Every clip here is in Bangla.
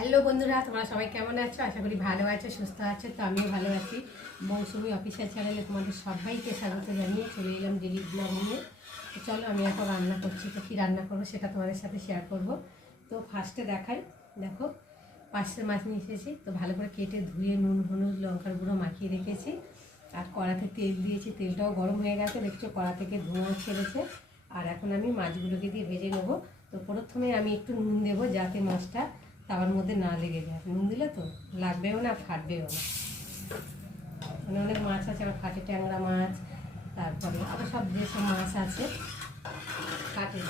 হ্যালো বন্ধুরা, তোমরা সবাই কেমন আছো? আশা করি ভালো আছো, সুস্থ আছো, তো আমিও ভালো আছি। মৌসুমি অফিসিয়াল চ্যানেলে তোমাদের সবাইকে স্বাগত জানিয়ে চলে এলাম ডেলি ব্লগ নিয়ে। তো চলো, আমি এখন রান্না করছি, তো কী রান্না করব সেটা তোমাদের সাথে শেয়ার করব। তো ফার্স্টে দেখাই, দেখো, পাঁচটা মাছ নিয়ে এসেছি। তো ভালো করে কেটে ধুয়ে নুন, হলুদ, লঙ্কার গুঁড়ো মাখিয়ে রেখেছি। আর কড়াতে তেল দিয়েছি, তেলটাও গরম হয়ে গেছে, দেখছ কড়া থেকে ধোঁয়া ছেড়েছে। আর এখন আমি মাছগুলোকে দিয়ে ভেজে নেব। তো প্রথমে আমি একটু নুন দেবো, যাতে মাছটা তাওয়ার মধ্যে না লেগে যায়। নুন দিলে তো লাগবেও না, ফাটবেও না। মানে অনেক মাছ আছে, আবার ফাটে ট্যাংরা মাছ, তারপরে আরও সব যেসব মাছ আছে, কাটে।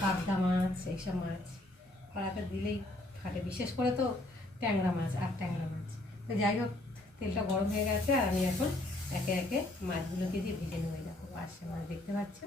পাবদা মাছ, এইসব মাছ। কড়াতে দিলেই ফাটে, বিশেষ করে তো ট্যাংরা মাছ, আর ট্যাংরা মাছ। তো যাই হোক, তেলটা গরম হয়ে গেছে, আর আমি এখন একে একে মাছগুলোকে দিয়ে ভেজে নেবে। দেখো পাঁচটা মাছ দেখতে পাচ্ছ?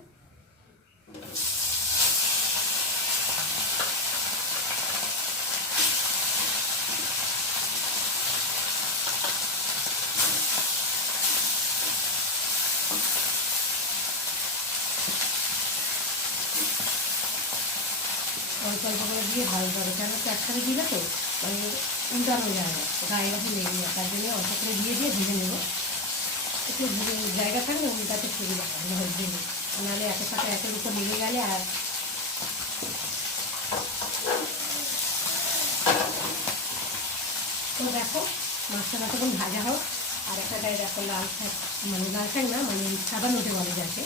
অল্প অল্প করে দিয়ে ভালো করে, কেন একসাথে দিলে তো মানে উল্টানো যায় না গায়ে গাছে লেগে যায়, তার জন্য অল্প করে দিয়ে দিয়ে ভেজে নেব। একটু জায়গা থাকলে উল্টাতে সুবিধা হয় ভেজে নাহলে একের সাথে একের উপর লেগে গেলে আর তো দেখো, মাছটা তখন ভাজা হোক, আর একটা গায়ে দেখো লাল শাক মানে লাল শাক না মানে সাদা নোটে বলে যাকে,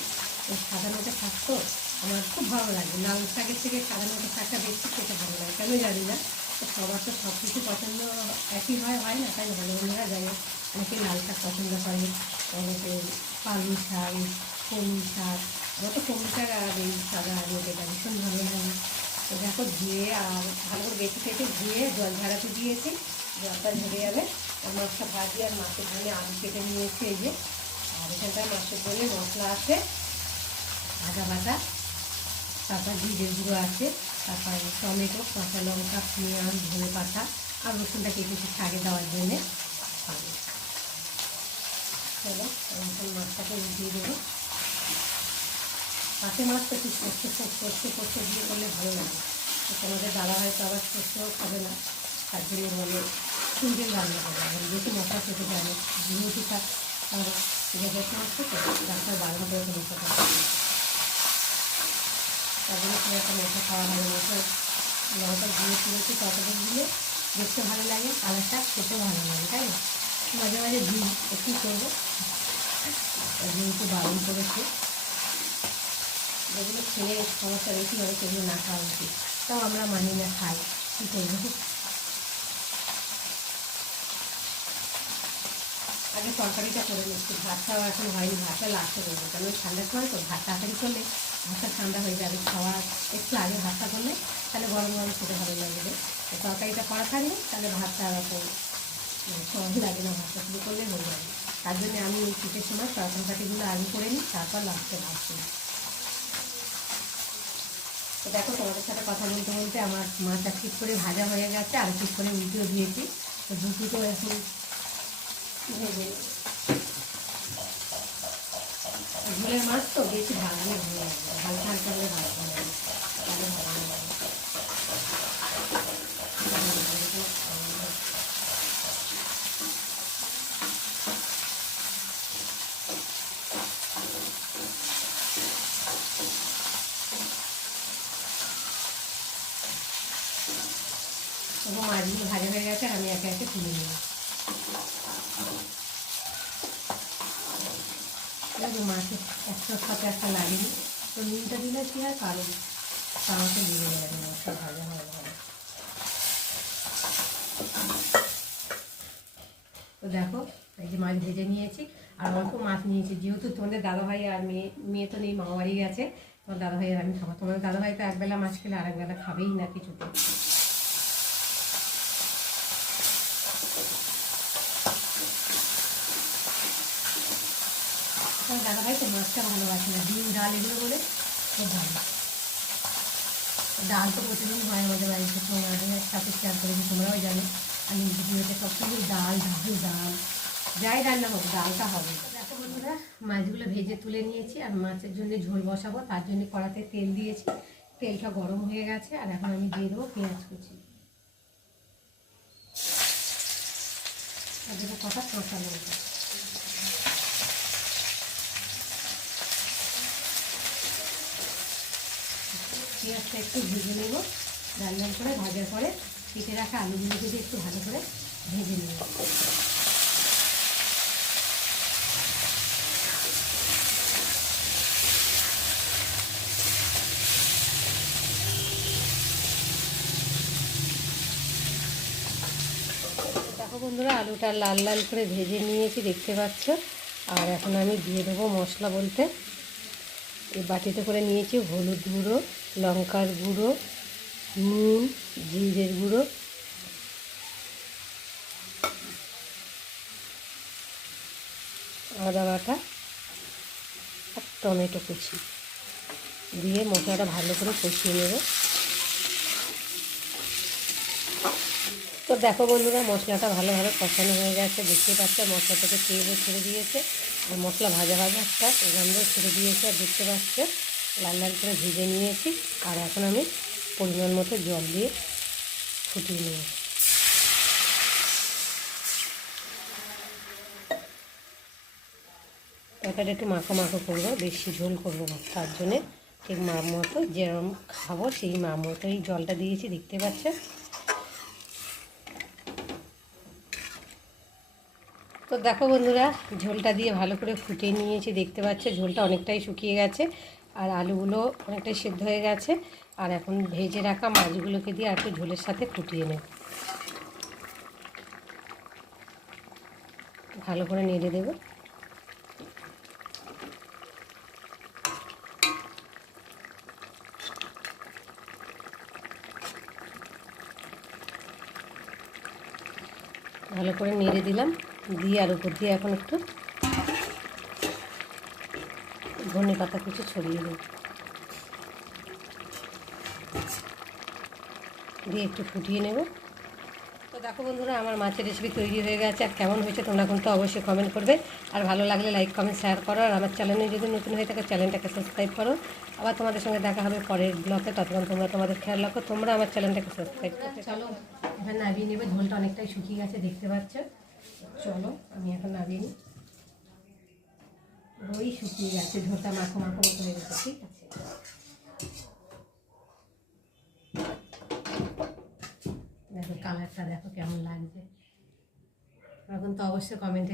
ওই সাদা নোটে শাক তো আমার খুব ভালো লাগে। লাল শাকের থেকে সাদা নোটে শাকটা বেশি খেতে ভালো লাগে। কেন জানি না সবার তো সব কিছু পছন্দ একই হয় হয় না, তাই ভালো বন্ধুরা যাই অনেকে লাল শাক পছন্দ করে, অনেকে পালং শাক, কলমি শাক, আমার তো শাক আর এই সাদা নোটেটা ভীষণ ভালো লাগে। তো দেখো, ধুয়ে আর ভালো করে বেছে কেটে ধুয়ে জল ঝাড়াতে দিয়েছি। জলটা ঝরে যাবে আর মাছটা ভাজি আর মাছের জন্য আলু কেটে নিয়েছি এই যে। আর এখানটায় মাছের জন্য মশলা আছে, ভাজা ভাজা। তারপর জিরের গুঁড়ো আছে, তারপর টমেটো, কাঁচা লঙ্কা, পেঁয়াজ, ধনে পাতা আর রসুনটা কেটেছি শাকে দেওয়ার জন্যে চলো এখন মাছটাকে উঠিয়ে দেবো। পাশে মাছটা একটু সর্ষে সর্ষে সর্ষে দিয়ে করলে ভালো লাগে। তোমাদের দাদা হয়তো আবার সর্ষেও খাবে না, তার জন্য বলে সিম্পল রান্না করে আবার বেশি মশলা খেতে পারে যেহেতু তার আর রেখে আসছে তো ডাক্তার বারণ করে পারে তার জন্য খুব একটা মশলা খাওয়া ভালো মশলা লঙ্কা দিয়ে তুলেছি ততটা দিলে দেখতে ভালো লাগে, কালারটা খেতে ভালো লাগে, তাই না? মাঝে মাঝে তো কী করব। যেহেতু বারণ করেছে। যেগুলো খেলে সমস্যা বেশি হবে, সেগুলো না খাওয়া উচিত। তাও আমরা মানি না, খাই। কী করব? আগে তরকারিটা করে নিচ্ছি। ভাতটাও এখন হয়নি, ভাতটা লাস্টে করব। কারণ ঠান্ডার সময় তো ভাত তাড়াতাড়ি করলে ভাতটা ঠান্ডা হয়ে যাবে, খাওয়া একটু আগে ভাতটা করলে, তাহলে গরম গরম খেতে ভালো লাগবে। তো তরকারিটা করা থাকলে, তাহলে ভাতটা এরকম মানে সহজ লাগে না, ভাতটা শুরু করলে হয়ে যাবে। তার জন্য আমি এই শীতের সময় তরকারি কাটিগুলো আগে করে নিই, তারপর লাস্টে করি। তো দেখো, তোমাদের সাথে কথা বলতে বলতে আমার মাছটা ঠিক করে ভাজা হয়ে গেছে, আর ঠিক করে উল্টেও দিয়েছি। তো দুটো এখন ভেজে ঝোলের মাছ তো বেশি ভালো লাগবে হালকা হালকা হলে ভালো লাগে তাহলে ভালো লাগে তবু মাছগুলো ভাজা হয়ে গেছে, আমি একে একে তুলে নেব দেখো, মাছে একটার সাথে একটা লাগেনি। তো নুনটা দিলে কি হয়? কালো তাওয়াতে লেগে যাবে মাছটা ভাজা হয় ভালো তো দেখো, এই যে মাছ ভেজে নিয়েছি, আর অল্প মাছ নিয়েছি। যেহেতু তোমাদের দাদাভাই আর মেয়ে মেয়ে তো নেই মামা বাড়ি গেছে তোমার দাদাভাই আর আমি খাব। তোমাদের দাদাভাই তো একবেলা মাছ খেলে আর একবেলা খাবেই না কিছুতে। তো মাছটা ভালোবাসে না, ডিম, ডাল এগুলো বলে খুব ভালো। ডাল তো প্রতিদিন হয় আমাদের বাড়িতে তোমাদের সাথে শেয়ার করেছি তোমরাও জানো। আমি ভিডিওতে সবসময় ডাল ঢাকু ডাল, যাই রান্না হোক, ডালটা হবে। বন্ধুরা, মাছগুলো ভেজে তুলে নিয়েছি, আর মাছের জন্য ঝোল বসাবো, তার জন্য কড়াতে তেল দিয়েছি। তেলটা গরম হয়ে গেছে, আর এখন আমি দিয়ে দেবো পেঁয়াজ কুচি। আর দেবো কথা শসা পেঁয়াজটা একটু ভেজে নেব। লাল লাল করে ভাজার পরে কেটে রাখা আলুগুলোকে দিয়ে একটু ভালো করে ভেজে নেব। বন্ধুরা, আলুটা লাল লাল করে ভেজে নিয়েছি, দেখতে পাচ্ছ। আর এখন আমি দিয়ে দেবো মশলা বলতে। এই বাটিতে করে নিয়েছি হলুদ গুঁড়ো, লঙ্কার গুঁড়ো, নুন, জিরের গুঁড়ো। আদা বাটা আর টমেটো কুচি। দিয়ে মশলাটা ভালো করে কষিয়ে নেব। তো দেখো বন্ধুরা, মশলাটা ভালোভাবে কষানো হয়ে গেছে। দেখতে পাচ্ছে মশলা থেকে তেলও ছেড়ে দিয়েছে। আর মশলা ভাজা ভাজা একটা গন্ধ ছেড়ে দিয়েছে, আর দেখতে পাচ্ছে লাল লাল করে ভেজে নিয়েছি, আর এখন আমি পরিমাণ মতো জল দিয়ে ফুটিয়ে নেব। তরকারিটা একটু মাখো মাখো করব, বেশি ঝোল করব না, তার জন্যে ঠিক মা মতো যেরকম খাব সেই মা মতোই জলটা দিয়েছি, দেখতে পাচ্ছে তো দেখো বন্ধুরা, ঝোলটা দিয়ে ভালো করে ফুটিয়ে নিয়েছি, দেখতে পাচ্ছে? ঝোলটা অনেকটাই শুকিয়ে গেছে, আর আলুগুলো অনেকটাই সেদ্ধ হয়ে গেছে। আর এখন ভেজে রাখা মাছগুলোকে দিয়ে আর একটু ঝোলের সাথে ফুটিয়ে নেব। ভালো করে নেড়ে দেবো। ভালো করে নেড়ে দিলাম। দিয়ে আর উপর দিয়ে এখন একটু ধনে পাতা কিছু ছড়িয়ে দেব। দিয়ে একটু ফুটিয়ে নেব। তো দেখো বন্ধুরা, আমার মাছের রেসিপি তৈরি হয়ে গেছে। আর কেমন হয়েছে তোমরা কিন্তু অবশ্যই কমেন্ট করবে। আর ভালো লাগলে লাইক কমেন্ট শেয়ার করো। আর আমার চ্যানেলে যদি নতুন হয়ে থাকে চ্যানেলটাকে সাবস্ক্রাইব করো। আবার তোমাদের সঙ্গে দেখা হবে পরের ব্লগে ততক্ষণ তোমরা তোমাদের খেয়াল রাখো, তোমরা আমার চ্যানেলটাকে সাবস্ক্রাইব করো চলো, এবার নামিয়ে নেবে। ঝোলটা অনেকটাই শুকিয়ে গেছে, দেখতে পাচ্ছ? চলো, আমি এখন নামিয়ে নিই। রই শুকিয়ে গেছে ঝোলটা মাখো মাখো মতো হয়ে গেছে, ঠিক আছে? দেখো কালারটা দেখো কেমন লাগছে। এখন তো অবশ্যই কমেন্টে